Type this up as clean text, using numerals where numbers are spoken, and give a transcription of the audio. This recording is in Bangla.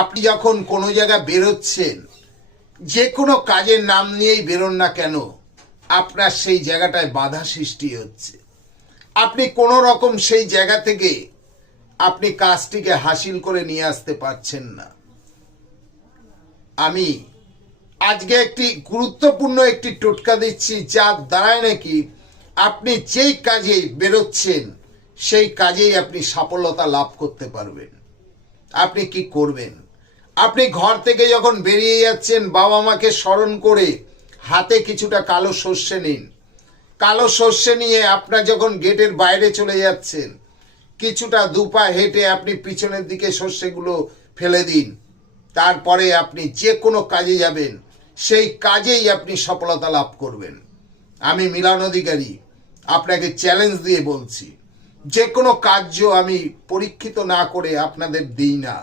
আপনি যখন কোনো জায়গায় বেরোচ্ছেন, যে কোনো কাজের নাম নিয়েই বেরোন না কেন, আপনার সেই জায়গাটায় বাধা সৃষ্টি হচ্ছে। আপনি কোনো রকম সেই জায়গা থেকে আপনি কাজটিকে হাসিল করে নিয়ে আসতে পারছেন না। আমি আজকে একটি গুরুত্বপূর্ণ একটি টোটকা দিচ্ছি, যার দ্বারায় নাকি আপনি যেই কাজে বেরোচ্ছেন সেই কাজেই আপনি সফলতা লাভ করতে পারবেন। আপনি কি করবেন? আপনি ঘর থেকে যখন বেরিয়ে যাচ্ছেন, বাবা মাকে স্মরণ করে হাতে কিছুটা কালো সর্ষে নিন। কালো সর্ষে নিয়ে আপনার যখন গেটের বাইরে চলে যাচ্ছেন, কিছুটা দুপা হেঁটে আপনি পিছনের দিকে সর্ষেগুলো ফেলে দিন। তারপরে আপনি যে কোনো কাজে যাবেন, সেই কাজেই আপনি সফলতা লাভ করবেন। আমি মিলন অধিকারী আপনাকে চ্যালেঞ্জ দিয়ে বলছি, যে কোনো কার্য আমি পরীক্ষিত না করে আপনাদের দিই না।